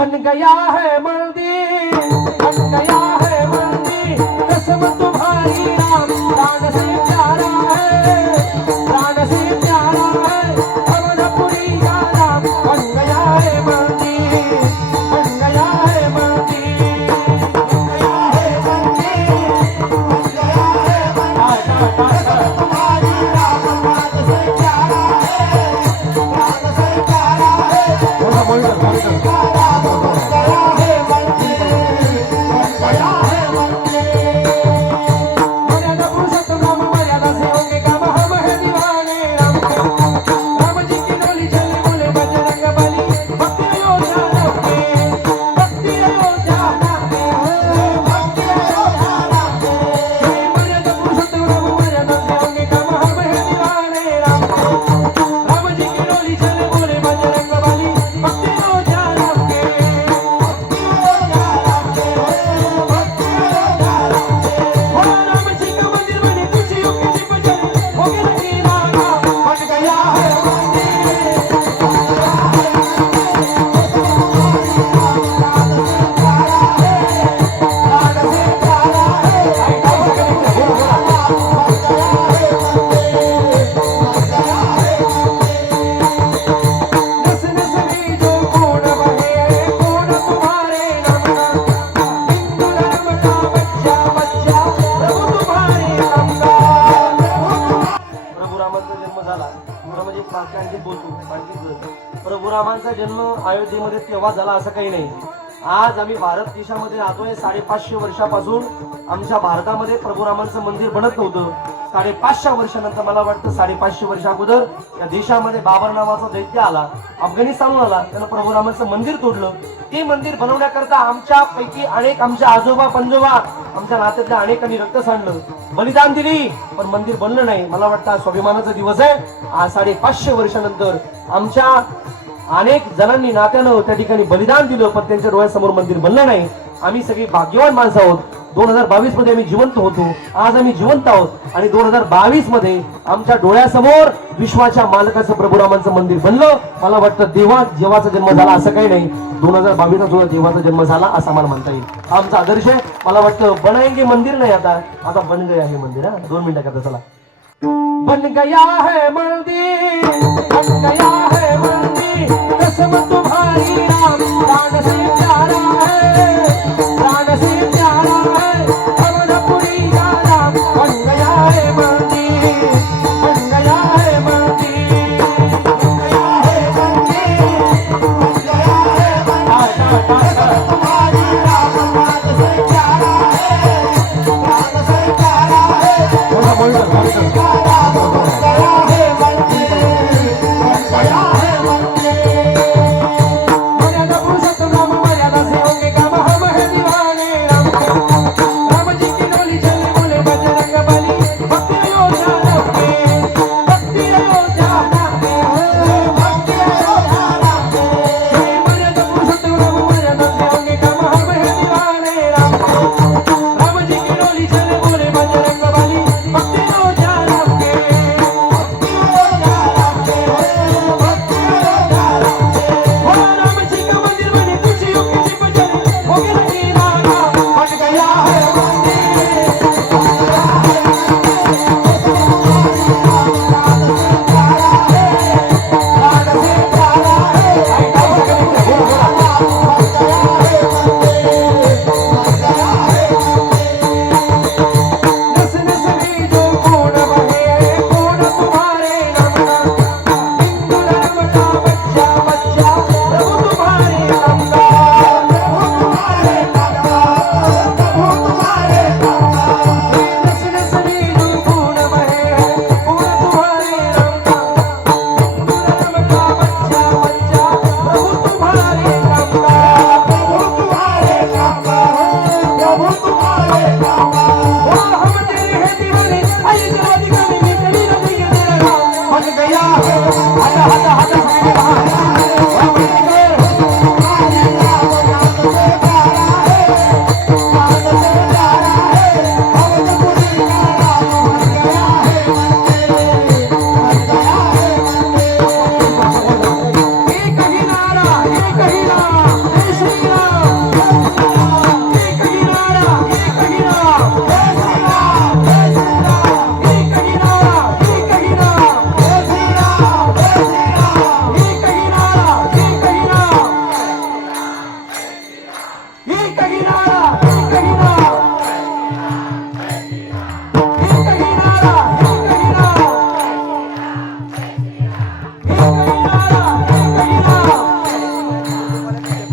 बन गया है मंदिर, बन गया है मंदिर, कसम तुम्हारी राम, प्राण से प्यारा है, प्राण से प्यारा है, अमरपुरी का राम। बन गया है मंदिर, बन गया है मंदिर, बन गया है मंदिर, बन गया है मंदिर, कसम तुम्हारी राम, प्राण से प्यारा है, प्राण से प्यारा है। प्रभू रामांचा जन्म अयोध्येमध्ये तेव्हा झाला असं काही नाही. आज आम्ही भारत देशामध्ये राहतोय. 550 वर्षापासून आमच्या भारतामध्ये प्रभू रामांचं मंदिर बनत नव्हतं. 550 वर्षानंतर मला वाटतं 550 वर्ष अगोदर या देशामध्ये बाबर नावाचा दैत्य आला, अफगाणिस्तानहून आला, त्यानं प्रभू रामांचं मंदिर तोडलं. ते मंदिर बनवण्याकरता आमच्या पैकी अनेक आमच्या आजोबा पंजोबा आमच्या नात्यातल्या अनेकांनी रक्त सांडलं, बलिदान दिली, पण मंदिर बनलं नाही. मला वाटतं स्वाभिमानाचा दिवस आहे. आज 550 वर्षानंतर आमच्या अनेक जणांनी नात्यानं त्या ठिकाणी बलिदान दिलं, पण त्यांच्या डोळ्यासमोर मंदिर बनलं नाही. आम्ही सगळी भाग्यवान माणसं आहोत. 2022 मध्ये आम्ही जिवंत होतो. आज आम्ही जिवंत आहोत आणि 2022 मध्ये आमच्या डोळ्यासमोर विश्वाच्या मालकाचं प्रभू रामांचं मंदिर बनलं. मला वाटतं देवाचा जन्म झाला असं काही नाही. 2022 सुद्धा देवाचा जन्म झाला असं मला म्हणता येईल. आमचा आदर्श आहे. मला वाटतं बनाएंगे मंदिर नाही, आता बन गया हे मंदिर. 2 मिनिटं करता चला. बन गया है मंदिर, बन गया है मंदिर, कसम तुम्हारी राम, प्राण से प्यारा है, प्राण से प्यारा है, अमरपुरी का राम। बन गया है मंदिर, बन गया है मंदिर, बन गया है मंदिर, बन गया है मंदिर, कसम तुम्हारी राम, प्राण से प्यारा है, प्राण से प्यारा है।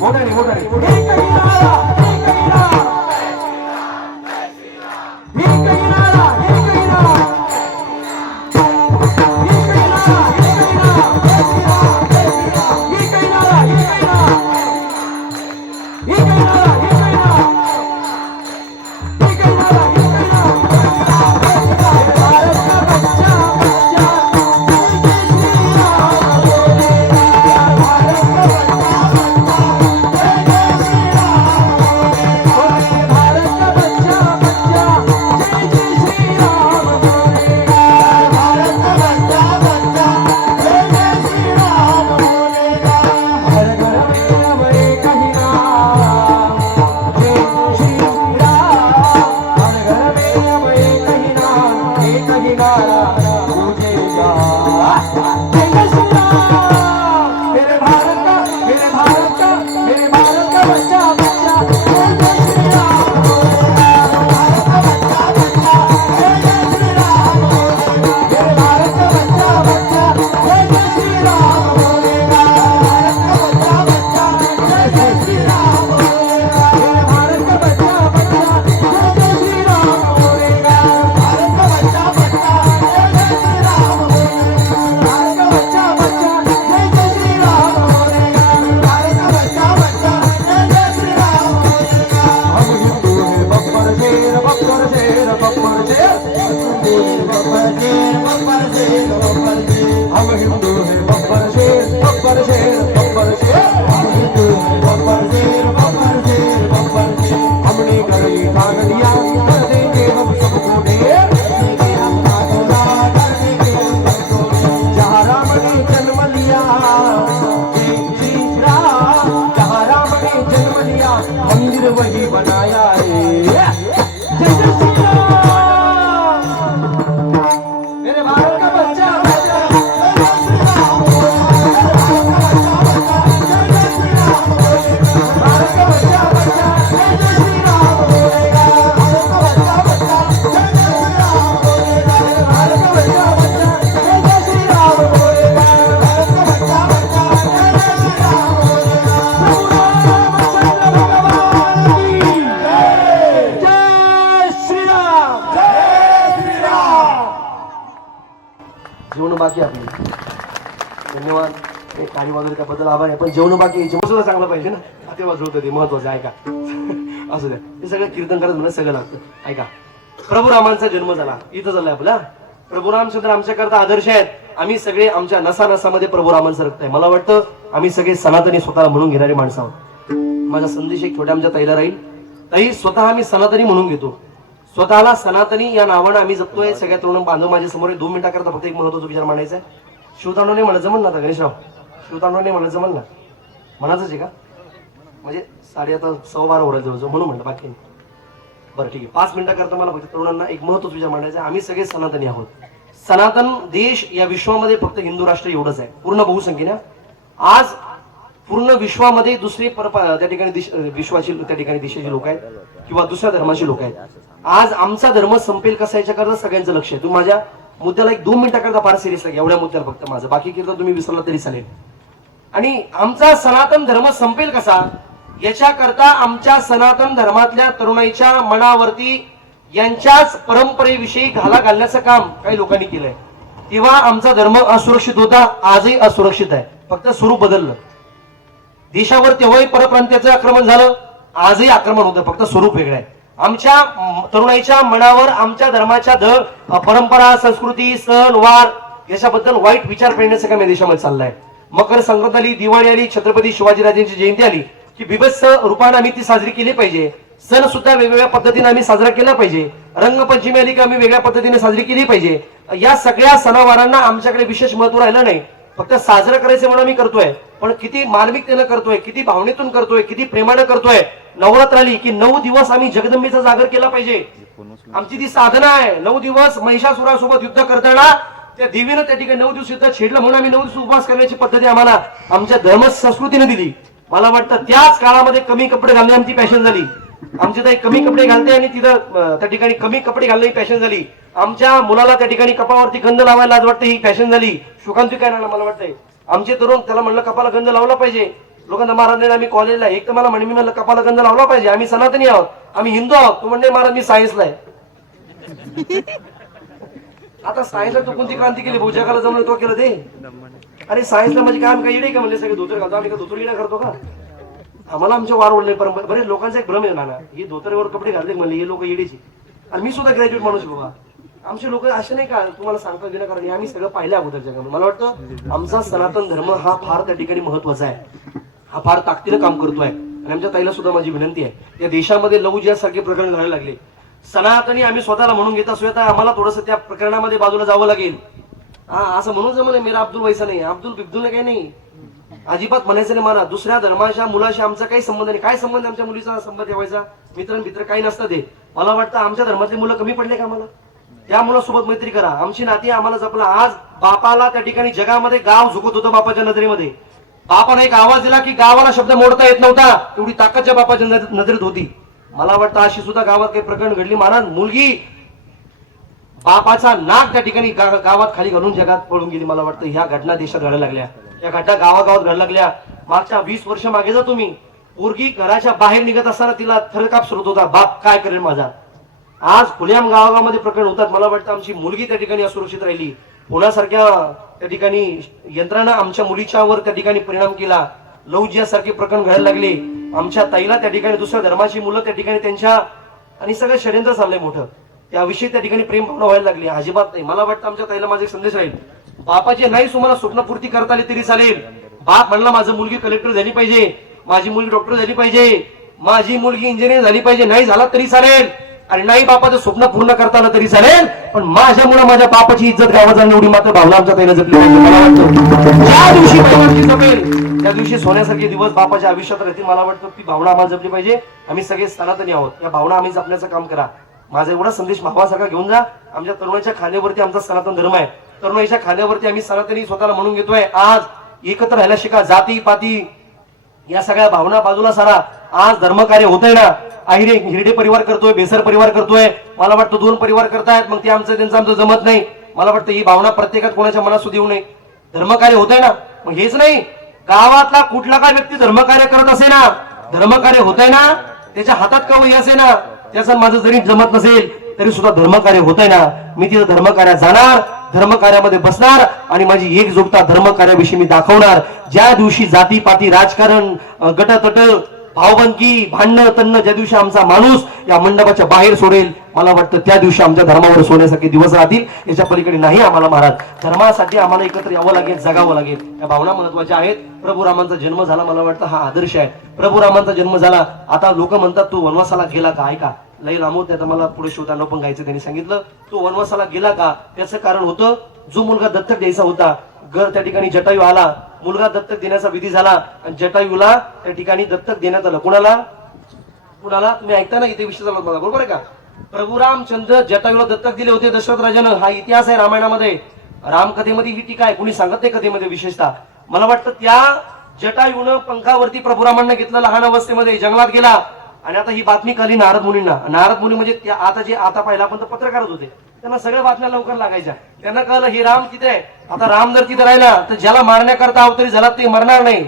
मोठ्याने मोठ्याने वही बनाया रे मेरे भारत का बच्चा जेवण बाकी आपली धन्यवाद हे गाणी वगैरे त्याबद्दल आभार आहे पण जेवण बाकी जेवण सुद्धा चांगलं पाहिजे ना ते वाजवतं ते महत्वाचं आहे का असू द्या ते सगळं कीर्तन करत म्हणून सगळं लागतं ऐका प्रभू रामांचा जन्म झाला इथं झालाय आपला प्रभू रामचंद्र आमच्याकरता आदर्श आहेत आम्ही सगळे आमच्या नसा नसामध्ये प्रभू रामांचं रक्त आहे मला वाटतं आम्ही सगळे सनातनी स्वतःला म्हणून घेणारे माणसं आहोत माझा संदेश एक छोट्या आमच्या ताईला राहील ताई स्वतः आम्ही सनातनी म्हणून घेतो स्वतःला सनातनी या नावानं आम्ही जगतोय सगळ्या तरुण बांधव माझ्या समोर 2 मिनिटाकरता फक्त एक महत्वाचा विचार मांडायचा आहे शिवतांडवने मला जमल ना आता गणेशराव शिवतांडवने मला जमल ना म्हणाच आहे का म्हणजे साडे आता 12:15 होईल जवळ म्हणून म्हणलं बाकी नाही बरं ठीक आहे 5 मिनिटाकरता मला फक्त तरुणांना एक महत्वाचा विचार मांडायचा आम्ही सगळे सनातनी आहोत सनातन देश या विश्वामध्ये फक्त हिंदू राष्ट्र एवढंच आहे पूर्ण बहुसंख्येने आज पूर्ण विश्वामध्ये दुसरे त्या ठिकाणी विश्वाची त्या ठिकाणी दिशेचे लोक आहेत किंवा दुसऱ्या धर्माचे लोक आहेत आज आमचा धर्म संपेल कसा याच्याकरता सगळ्यांचं लक्ष आहे तू माझ्या मुद्द्याला एक 2 मिनिटाकरता फार सिरियस लागे एवढ्या मुद्द्याला फक्त माझं बाकी कीर्तन तुम्ही विसरला तरी चालेल आणि आमचा सनातन धर्म संपेल कसा याच्याकरता आमच्या सनातन धर्मातल्या तरुणाईच्या मनावरती यांच्याच परंपरेविषयी घाला घालण्याचं काम काही लोकांनी केलंय तेव्हा आमचा धर्म असुरक्षित होता आजही असुरक्षित आहे फक्त स्वरूप बदललं देशावर तेव्हाही परप्रांतीयाचं आक्रमण झालं आजही आक्रमण होतं फक्त स्वरूप वेगळं आहे आमच्या तरुणाईच्या मनावर आमच्या धर्माच्या परंपरा संस्कृती सण वार याच्याबद्दल वाईट विचार पेरण्याचं काम या देशामध्ये चाललंय मकर संक्रांत आली दिवाळी आली छत्रपती शिवाजीराजांची जयंती आली की बिभत्स रूपाने आम्ही ती साजरी केली पाहिजे सण सुद्धा वेगवेगळ्या पद्धतीने आम्ही साजरा केला पाहिजे रंगपंचमी आली की आम्ही वेगळ्या पद्धतीने साजरी केली पाहिजे या सगळ्या सणावारांना आमच्याकडे विशेष महत्व राहिलं नाही फक्त साजरं करायचं म्हणून आम्ही करतोय पण किती मार्मिकतेनं करतोय किती भावनेतून करतोय किती प्रेमानं करतोय नवरात्र आली की 9 दिवस आम्ही जगदंबेचा जागर केला पाहिजे आमची ती साधना आहे 9 दिवस महिषासुरासोबत युद्ध करताना त्या देवीनं त्या ठिकाणी 9 दिवस युद्ध छेडलं म्हणून आम्ही 9 दिवस उपवास करण्याची पद्धती आम्हाला आमच्या धर्म संस्कृतीने दिली मला वाटतं त्याच काळामध्ये कमी कपडे घालणे आमची पॅशन झाली आमची ताई कमी कपडे घालते आणि तिथं त्या ठिकाणी कमी कपडे घालणे ही पॅशन झाली आमच्या मुलाला त्या ठिकाणी कपाळावरती गंध लावायला लाज वाटते ही फॅशन झाली शुकांती काय मला वाटतंय आमचे तरुण त्याला म्हणलं कपाला गंध लावला पाहिजे लोकांना महाराज नाही आम्ही कॉलेजला एक तर मला म्हणे मी म्हणलं कपाला गंध लावला पाहिजे, आम्ही सनातनी आहोत, आम्ही हिंदू आहोत. तू म्हणणे महाराज मी सायन्सला आहे. आता सायन्सला तू कोणती क्रांती केली? भाऊ जगाला जमलं तो केलं ते. अरे सायन्सला म्हणजे काय आम्ही काय येडे का म्हणले सगळे धोतर घालतो, आम्ही का धोतर येणं करतो का? आम्हाला आमच्या वार ओढले परंपरा. बरेच लोकांचा एक भ्रम आहे ना, ही धोतरवर कपडे घालले म्हणले हे लोक येडीचे. आणि मी सुद्धा ग्रॅज्युएट माणूस बाबा. आमचे लोक असे नाही का तुम्हाला सांगता विनाकारण आम्ही सगळं पाहिलं अगोदर जगामध्ये. मला वाटतं आमचा सनातन धर्म हा फार त्या ठिकाणी महत्वाचा आहे, हा फार ताकदीनं काम करतोय. आणि आमच्या ताईला सुद्धा माझी विनंती आहे, या देशामध्ये लव जिहादसारखे प्रकरण घडायला लागले. सनातनी आम्ही स्वतःला म्हणून घेत असू आम्हाला थोडंसं त्या प्रकरणामध्ये बाजूला जावं लागेल. हा असं म्हणून जमलं मेरा अब्दुल वैसा नाही, अब्दुल बिब्दुल काही नाही, अजिबात म्हणायचं नाही. मला दुसऱ्या धर्माच्या मुलाशी आमचा काही संबंध नाही. काय संबंध आमच्या मुलीचा संबंध ठेवायचा? मित्र काही नसतं ते. मला वाटतं आमच्या धर्मातली मुलं कमी पडले का मला? त्या मुलासोबत मैत्री करा, आमची नाती आम्हाला जपला. आज बापाला त्या ठिकाणी जगामध्ये गाव झुकत होतं बापाच्या नजरेमध्ये. बापाने एक आवाज दिला की गावाला शब्द मोडता येत नव्हता, तेवढी ताकदच्या बापाच्या नजरेत होती. मला वाटतं अशी सुद्धा गावात काही प्रकरण घडली. महाराज मुलगी बापाचा नाक त्या ठिकाणी गावात खाली घालून जगात पळून गेली. मला वाटतं ह्या घटना देशात घडायला लागल्या, या घटना गावागावात घडायला लागल्या. मागच्या 20 वर्ष मागे जा तुम्ही, पोरगी घराच्या बाहेर निघत असताना तिला थरकाप सुरत होता, बाप काय करेल माझा. आज खुल्याम गावागावामध्ये प्रकरण होतात. मला वाटतं आमची मुलगी त्या ठिकाणी असुरक्षित राहिली. पुण्यासारख्या त्या ठिकाणी यंत्रणा आमच्या मुलीच्यावर त्या ठिकाणी परिणाम केला. लव जिहादसारखे प्रकरण घडायला लागले. आमच्या ताईला त्या ठिकाणी दुसऱ्या धर्माची मुलं त्या ठिकाणी त्यांच्या आणि सगळं षडयंत्र चाललंय मोठं, त्याविषयी त्या ठिकाणी प्रेम भावना व्हायला लागली. अजिबात नाही. मला वाटतं आमच्या ताईला माझा एक संदेश राहील, बापाचे नाही तुम्हाला स्वप्नपूर्ती करता आली तरी चालेल. बाप म्हणला माझी मुलगी कलेक्टर झाली पाहिजे, माझी मुलगी डॉक्टर झाली पाहिजे, माझी मुलगी इंजिनियर झाली पाहिजे, नाही झाला तरी चालेल. आणि नाही बापाचं स्वप्न पूर्ण करता आलं तरी चालेल, पण माझ्या मुलं माझ्या बापाची इज्जत गावात जाणं एवढी मात्र भावना आमच्या ताईला जपली पाहिजे. मला वाटतं ज्या दिवशी बाबाची जपेल त्या दिवशी सोन्यासारखे दिवस बापाच्या आयुष्यात राहतील. मला वाटतं ती भावना आम्हाला जपली पाहिजे. आम्ही सगळे सनातनी आहोत, या भावना आम्ही जपण्याचं काम करा. माझा एवढा संदेश भावासारखा घेऊन जा. आमच्या तरुणाच्या खांद्यावरती आमचा सनातन धर्म आहे, तरुणाच्या खांद्यावरती आम्ही सनातनी स्वतःला म्हणून घेतोय. आज एकत्र राहायला शिका. जाती पाती या सगळ्या भावना बाजूला सारा. आज धर्मकार्य होतंय ना, आहिरे हिरडे परिवार करतोय, बेसर परिवार करतोय. मला वाटतं 2 परिवार करतायत, मग ते आमचं त्यांचं आमचं जमत नाही. मला वाटतं ही भावना प्रत्येकात कोणाच्या मनात सुद्धा येऊ नये. धर्मकार्य होतंय ना, मग हेच नाही गावातला कुठला काय व्यक्ती धर्मकार्य करत असे ना, धर्मकार्य होतंय ना, त्याच्या हातात कवही असे ना, त्याचं माझं जरी जमत नसेल तरी सुद्धा धर्मकार्य होतंय ना, मी तिथं धर्मकार्यात जाणार, धर्मकार्यामध्ये बसणार आणि माझी एकजुटता धर्मकार्याविषयी मी दाखवणार. ज्या दिवशी जातीपाती राजकारण गटतट भावबंदकी भांडण तन्न ज्या दिवशी आमचा माणूस या मंडपाच्या बाहेर सोडेल, मला वाटतं त्या दिवशी आमच्या धर्मावर सोन्यासारखे दिवस राहतील. याच्या पलीकडे नाही आम्हाला महाराज. धर्मासाठी आम्हाला एकत्र यावं लागेल, जगावं लागेल. या भावना महत्वाच्या आहेत. प्रभू रामांचा जन्म झाला, मला वाटतं हा आदर्श आहे. प्रभू रामांचा जन्म झाला. आता लोक म्हणतात तू वनवासाला गेला का? ऐका लई लांबून त्यात मला पुढे शोधानं पण गायचं. त्यांनी सांगितलं तू वनवासाला गेला का? त्याचं कारण होतं जो मुलगा दत्तक द्यायचा होता, त्या ठिकाणी जटायू आला, मुलगा दत्तक देण्याचा विधी झाला आणि जटायूला त्या ठिकाणी दत्तक देण्यात आलं. कुणाला कुणाला तुम्ही ऐकता ना, इथे विषय चालू बघा, बरोबर आहे का? प्रभू रामचंद्र जटायूला दत्तक दिले होते दशरथ राजानं. हा इतिहास आहे रामायणामध्ये, रामकथेमध्ये ही टीका आहे. कुणी सांगत नाही कथेमध्ये विशेषतः. मला वाटतं त्या जटायूनं पंखावरती प्रभुरामांना घेतलं, लहान अवस्थेमध्ये जंगलात गेला. आणि आता ही बातमी कळली नारद मुनींना. नारद मुनी म्हणजे आता पाहिला आपण तर पत्रकारच होते, त्यांना सगळ्या बातम्या लवकर लागायच्या. त्यांना कळलं हे राम तिथे आहे. आता राम जर तिथे राहिला तर ज्याला मारण्याकरता अवतरी झाला ते मरणार नाही,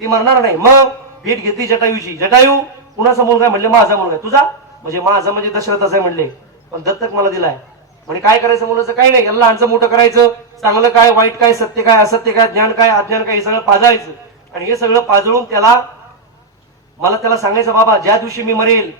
ते मरणार नाही. मग भेट घेतली जटायूची. जटायू कुणाचा मुलगा? म्हणले माझा मुलगा. तुझा म्हणजे माझा म्हणजे दशरथाचा आहे म्हणले, पण दत्तक मला दिलाय. म्हणजे काय करायचं मुलाचं? काही नाही, याला लहानचं मोठं करायचं, चांगलं काय वाईट काय, सत्य काय असत्य काय, ज्ञान काय अज्ञान काय, हे सगळं पाजायचं. आणि हे सगळं पाजळून त्याला सांगायचं बाबा ज्या दिवशी मी मरेल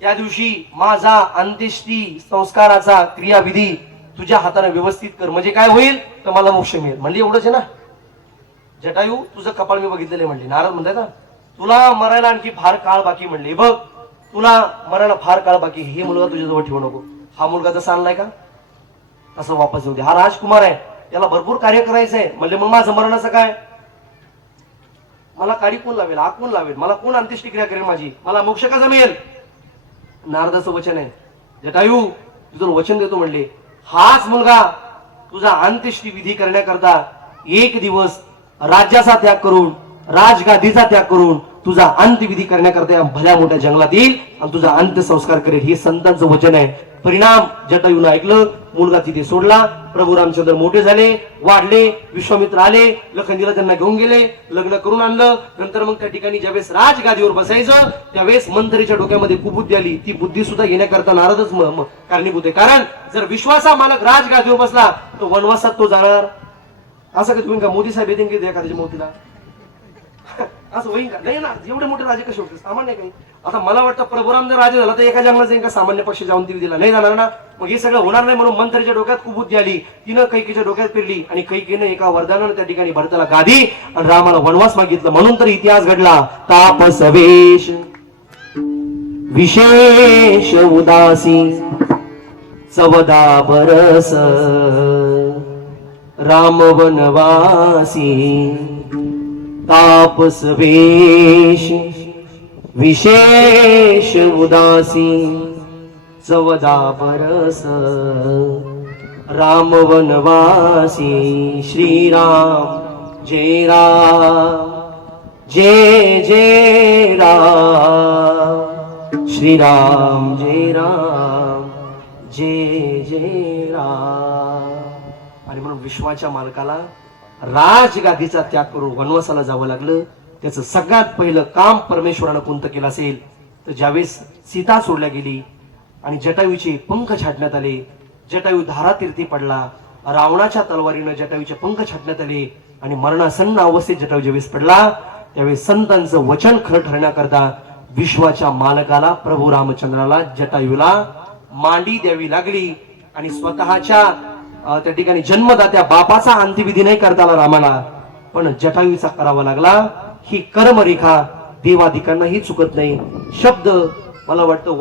त्या दिवशी माझा अंत्येष्टी संस्काराचा क्रियाविधी तुझ्या हाताने व्यवस्थित कर, म्हणजे काय होईल तर मला मोक्ष मिळेल. म्हणली एवढंच आहे ना. जटायू तुझं कपाळ मी बघितलेलं म्हणले. नारद म्हणतात ना तुला मरायला आणखी फार काळ बाकी म्हणले. बघ तुला मरायला फार काळ बाकी, हे मुलगा तुझ्याजवळ ठेवू नको. हा मुलगा जसा आणलाय का तसं वापस येऊ दे. हा राजकुमार आहे, त्याला भरपूर कार्य करायचं आहे. म्हणले मग माझं मरणाचं काय? मला काडी कोण लावेल, आग कोण लावेल, मला कोण अंत्येष्टी क्रिया करेल माझी, मला मोक्ष कसा मिळेल? नारदाचं वचन आहे, जटायू तुझं वचन देतो म्हणले, हाच मुलगा तुझा अंत्येष्टी विधी करण्याकरता 1 दिवस राज्याचा त्याग करून, राजगादीचा त्याग करून तुझा अंत्यविधी करण्याकरता या भल्या मोठ्या जंगलात येईल आणि तुझा अंत्यसंस्कार करेल. हे संतांचं वचन आहे. परिणाम जटायूनं ऐकलं. मुलगा तिथे सोडला. प्रभू रामचंद्र मोठे झाले, वाढले, विश्वामित्र आले, लखनजीला त्यांना घेऊन गेले, लग्न करून आणलं. नंतर मग त्या ठिकाणी ज्यावेळेस राजगादीवर बसायचं त्यावेळेस मंथरीच्या डोक्यामध्ये कुबुद्धी आली. ती बुद्धी सुद्धा घेण्याकरता नारदच कारणीभूत आहे. कारण जर विश्वासा मालक राजगादीवर बसला तो वनवासात तो जाणार. असं का तुम्ही का मोदी साहेब येतील की एखाद्याच्या मोतीला असं होईल का? नाही ना. एवढे मोठे राजे कसे होते? सामान्य काही. आता मला वाटतं प्रभुराम जर राजे झाला तर एका जंगलात जाईल का सामान्य पक्ष जाऊन ती दिला नाही जाणार ना. मग हे सगळं होणार नाही म्हणून मंत्रीच्या डोक्यात कुबुद्धी आली. तिनं कैकीच्या डोक्यात फिरली आणि कैकीनं एका वरदानानं त्या ठिकाणी भरताला गादी आणि रामाला वनवास मागितलं. म्हणून तर इतिहास घडला. तापसवेश विशेष उदासी चवदा बरस राम वनवासी. तापस वेश विशेष उदासी चवदा बरस राम वनवासी. श्रीराम जय राम जय जय राम. श्रीराम जय राम जय जय राम. आणि म्हणून विश्वाच्या मालकाला राजगादीचा त्याग करून वनवासाला जावं लागलं. त्याचं सगळ्यात पहिलं काम परमेश्वरानं कोणतं केलं असेल तर ज्यावेळेस सीता सोडल्या गेली आणि जटायूचे पंख छाटण्यात आले, जटायू धारातीर्थी पडला, रावणाच्या तलवारीनं जटायूचे पंख छाटण्यात आले आणि मरणासन्न अवस्थेत जटायू ज्यावेळेस पडला त्यावेळेस संतांचं वचन खरं ठरण्याकरता विश्वाच्या मालकाला प्रभू रामचंद्राला जटायूला मांडी द्यावी लागली. आणि स्वतःच्या त्या ठिकाणी जन्मदात्या बापाचा अंत्यविधी नाही करता आला रामाला, पण जटायूचा करावा लागला. ही कर्मरेखा देवादिकांनाही चुकत नाही. शब्द मला वाटतं